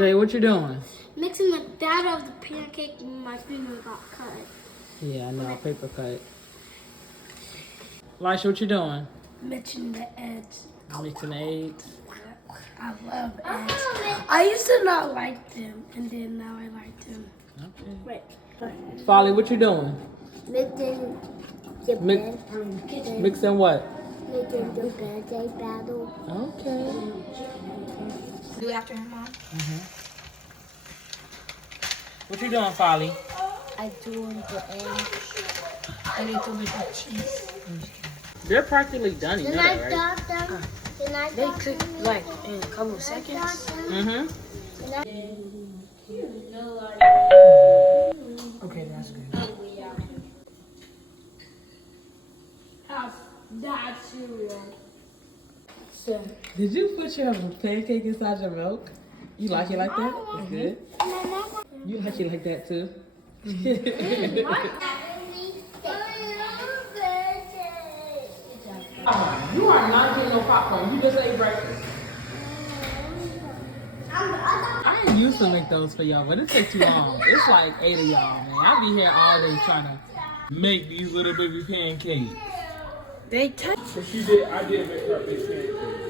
Jay, what you doing? Mixing the batter of the pancake and my finger got cut. Yeah, I know, paper cut. Lisha, what you doing? Mixing the eggs. Mixing the eggs. I love eggs. I used to not like them, and then now I like them. Okay. Wait. Folly, what you doing? Mixing the Mixing what? Making the birthday battle. Okay. Do it after him, Mom. What you doing, Folly? I doing the eggs. I need to make the cheese. They're practically done. You know Then I that, right? got them. Then I They got cook them. like in a couple of seconds. Mm-hmm. Okay, that's good. Have that cereal. So, Did you put your pancake inside your milk? You like it like that? It's good. You like it like that too? You are not getting no popcorn. You just ate breakfast. I ain't used to make those for y'all, but it takes too long. It's like 8 of y'all, man. I be here all day trying to make these little baby pancakes. they touch. But I did make her big pancakes.